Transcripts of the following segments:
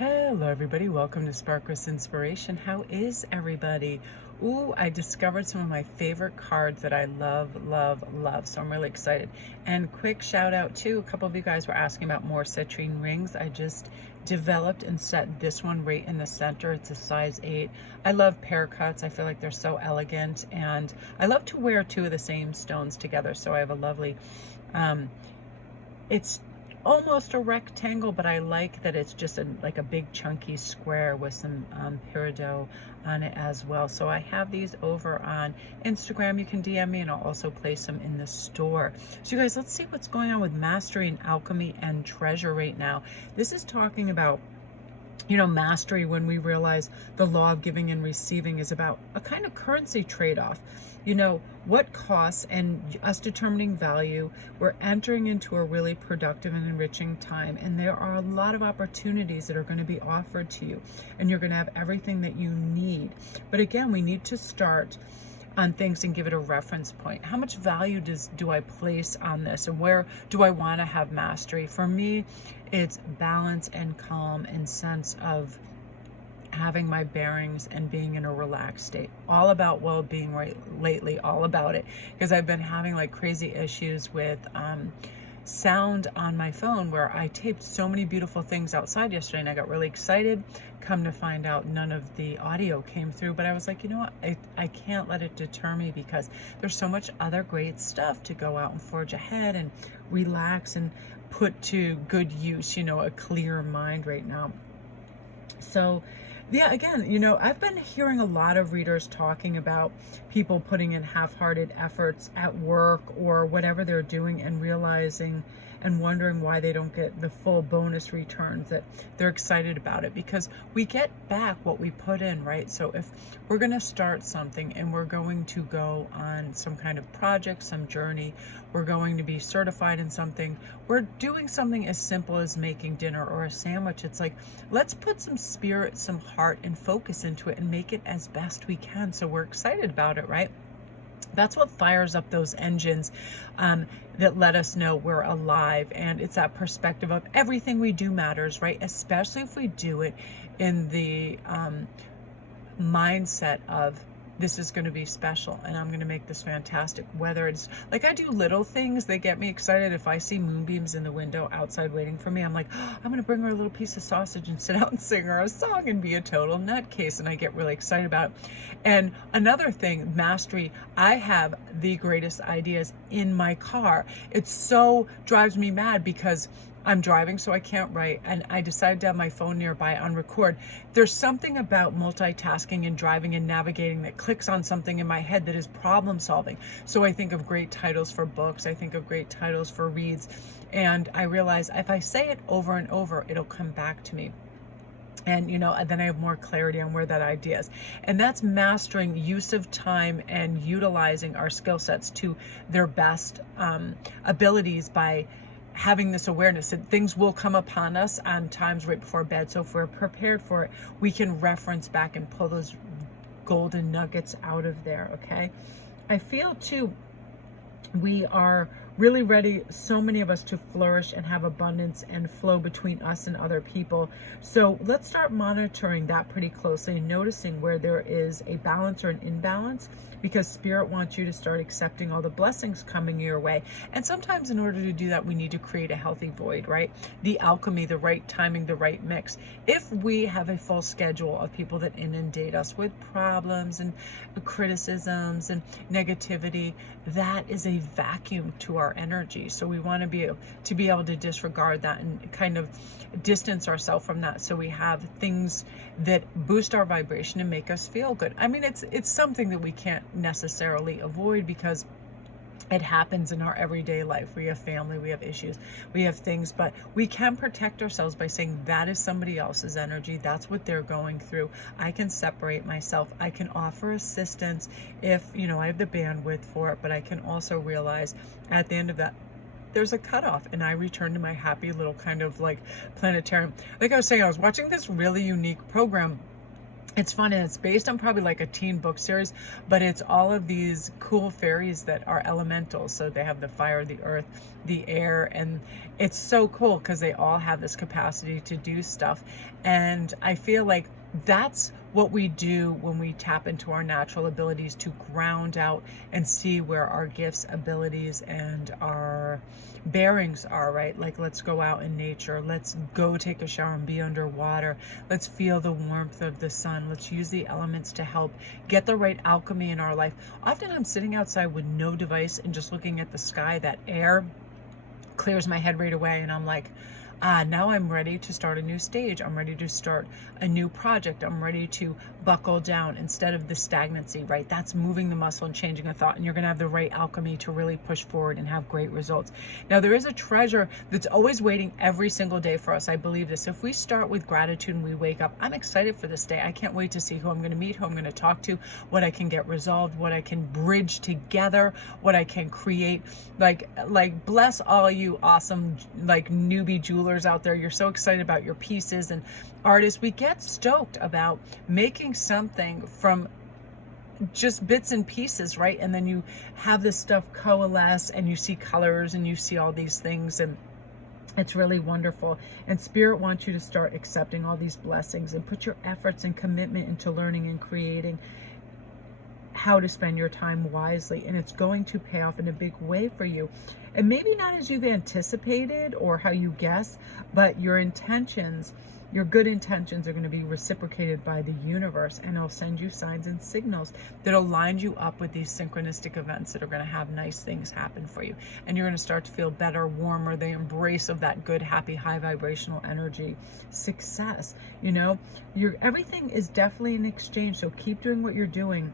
Hello everybody, welcome to Sparkless Inspiration. How is everybody? Ooh, I discovered some of my favorite cards that I love, so I'm really excited. And quick shout out too, a couple of you guys were asking about more citrine rings. I just developed and set this one right in the center. It's a size 8. I love pair cuts. I feel like they're so elegant, and I love to wear two of the same stones together. So I have a lovely, it's almost a rectangle, but I like that it's just like a big chunky square with some peridot on it as well. So I have these over on Instagram. You can DM me, and I'll also place them in the store. So you guys, let's see what's going on with mastery and alchemy and treasure right now. This is talking about, you know, mastery, when we realize the law of giving and receiving is about a kind of currency trade-off. You know, what costs, and us determining value. We're entering into a really productive and enriching time, and there are a lot of opportunities that are going to be offered to you, and you're going to have everything that you need. But again, we need to start on things and give it a reference point. How much value do I place on this, and where do I want to have mastery? For me, it's balance and calm and sense of having my bearings and being in a relaxed state. All about well-being right lately, all about it, because I've been having like crazy issues with sound on my phone, where I taped so many beautiful things outside yesterday and I got really excited. Come to find out, none of the audio came through, but I was like, you know what, I can't let it deter me, because there's so much other great stuff to go out and forge ahead and relax and put to good use, you know, a clear mind right now. So yeah, again, you know, I've been hearing a lot of readers talking about people putting in half-hearted efforts at work or whatever they're doing, and realizing and wondering why they don't get the full bonus returns that they're excited about it, because we get back what we put in, right? So if we're going to start something and we're going to go on some kind of project, some journey, we're going to be certified in something, we're doing something as simple as making dinner or a sandwich, it's like, let's put some spirit, some heart and focus into it and make it as best we can, so we're excited about it, right? That's what fires up those engines that let us know we're alive. And it's that perspective of everything we do matters, right? Especially if we do it in the mindset of, this is going to be special and I'm going to make this fantastic. Whether it's like, I do little things that get me excited. If I see moonbeams in the window outside waiting for me, I'm like, oh, I'm going to bring her a little piece of sausage and sit out and sing her a song and be a total nutcase. And I get really excited about it. And another thing, mastery, I have the greatest ideas in my car. It so drives me mad, because I'm driving, so I can't write, and I decided to have my phone nearby on record. There's something about multitasking and driving and navigating that clicks on something in my head that is problem solving. So I think of great titles for books, I think of great titles for reads, and I realize if I say it over and over, it'll come back to me. And, you know, then I have more clarity on where that idea is. And that's mastering use of time and utilizing our skill sets to their best abilities by having this awareness that things will come upon us on times right before bed. So if we're prepared for it, we can reference back and pull those golden nuggets out of there, okay? I feel too, we are really ready, so many of us, to flourish and have abundance and flow between us and other people. So let's start monitoring that pretty closely and noticing where there is a balance or an imbalance, because Spirit wants you to start accepting all the blessings coming your way. And sometimes in order to do that, we need to create a healthy void, right? The alchemy, the right timing, the right mix. If we have a full schedule of people that inundate us with problems and criticisms and negativity, that is a vacuum to our energy. So we want to be able to disregard that and kind of distance ourselves from that, so we have things that boost our vibration and make us feel good. I mean, it's something that we can't necessarily avoid, because it happens in our everyday life. We have family, we have issues, we have things, but we can protect ourselves by saying that is somebody else's energy. That's what they're going through. I can separate myself. I can offer assistance if, you know, I have the bandwidth for it, but I can also realize at the end of that, there's a cutoff, and I return to my happy little kind of like planetarium. Like I was saying, I was watching this really unique program It's fun, and it's based on probably like a teen book series, but it's all of these cool fairies that are elementals. So they have the fire, the earth, the air, and it's so cool because they all have this capacity to do stuff. And I feel like that's what we do when we tap into our natural abilities, to ground out and see where our gifts, abilities, and our bearings are, right? Like, let's go out in nature, let's go take a shower and be underwater, let's feel the warmth of the sun, let's use the elements to help get the right alchemy in our life. Often I'm sitting outside with no device and just looking at the sky. That air clears my head right away, and I'm like, now I'm ready to start a new stage. I'm ready to start a new project. I'm ready to buckle down instead of the stagnancy, right? That's moving the muscle and changing a thought, and you're going to have the right alchemy to really push forward and have great results. Now, there is a treasure that's always waiting every single day for us. I believe this. If we start with gratitude and we wake up, I'm excited for this day. I can't wait to see who I'm going to meet, who I'm going to talk to, what I can get resolved, what I can bridge together, what I can create. Like bless all you awesome, like, newbie jewelers out there. You're so excited about your pieces, and artists, we get stoked about making something from just bits and pieces, right? And then you have this stuff coalesce, and you see colors, and you see all these things, and it's really wonderful. And Spirit wants you to start accepting all these blessings and put your efforts and commitment into learning and creating how to spend your time wisely, and it's going to pay off in a big way for you. And maybe not as you've anticipated or how you guess, but your intentions, your good intentions, are going to be reciprocated by the universe, and it'll send you signs and signals that'll line you up with these synchronistic events that are going to have nice things happen for you. And you're going to start to feel better, warmer, the embrace of that good, happy, high vibrational energy, success. You know, everything is definitely an exchange. So keep doing what you're doing.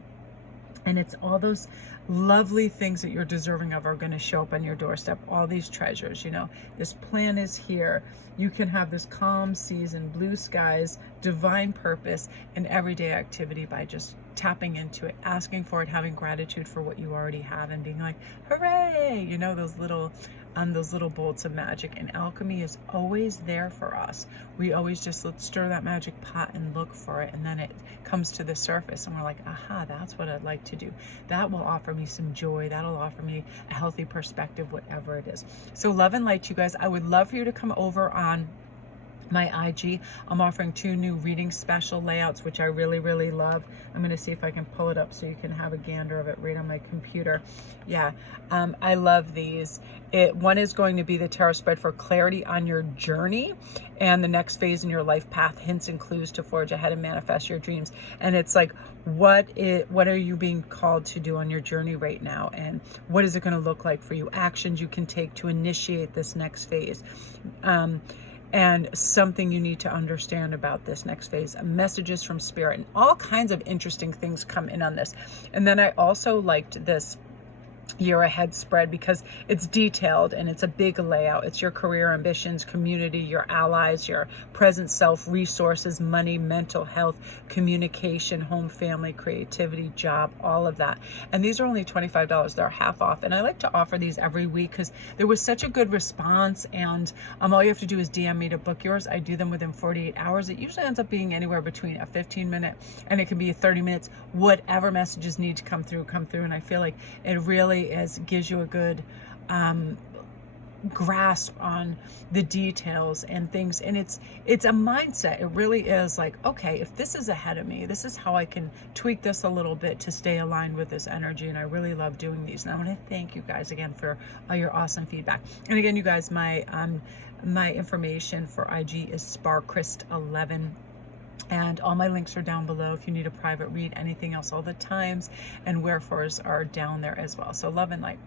And it's all those lovely things that you're deserving of are going to show up on your doorstep. All these treasures, you know, this plan is here. You can have this calm season, blue skies, divine purpose, and everyday activity by just tapping into it, asking for it, having gratitude for what you already have, and being like, hooray, you know, those little bolts of magic. And alchemy is always there for us. We always just, let's stir that magic pot and look for it, and then it comes to the surface, and we're like, aha, that's what I'd like to do. That will offer me some joy. That'll offer me a healthy perspective, whatever it is. So love and light, you guys. I would love for you to come over on my IG. I'm offering 2 new reading special layouts, which I really, really love. I'm going to see if I can pull it up so you can have a gander of it right on my computer. Yeah, I love these. One is going to be the tarot spread for clarity on your journey and the next phase in your life path, hints and clues to forge ahead and manifest your dreams. And it's like, what are you being called to do on your journey right now? And what is it going to look like for you? Actions you can take to initiate this next phase. And something you need to understand about this next phase, messages from Spirit, and all kinds of interesting things come in on this. And then I also liked this year ahead spread because it's detailed and it's a big layout. It's your career ambitions, community, your allies, your present self, resources, money, mental health, communication, home, family, creativity, job, all of that. And these are only $25. They're half off. And I like to offer these every week because there was such a good response. And all you have to do is DM me to book yours. I do them within 48 hours. It usually ends up being anywhere between a 15-minute and it can be 30 minutes. Whatever messages need to come through. And I feel like it really gives you a good grasp on the details and things, and it's a mindset. It really is like, okay, if this is ahead of me, this is how I can tweak this a little bit to stay aligned with this energy. And I really love doing these, and I want to thank you guys again for your awesome feedback. And again, you guys, my information for IG is sparkrist11. And all my links are down below if you need a private read, anything else, all the times and wherefores are down there as well. So love and light.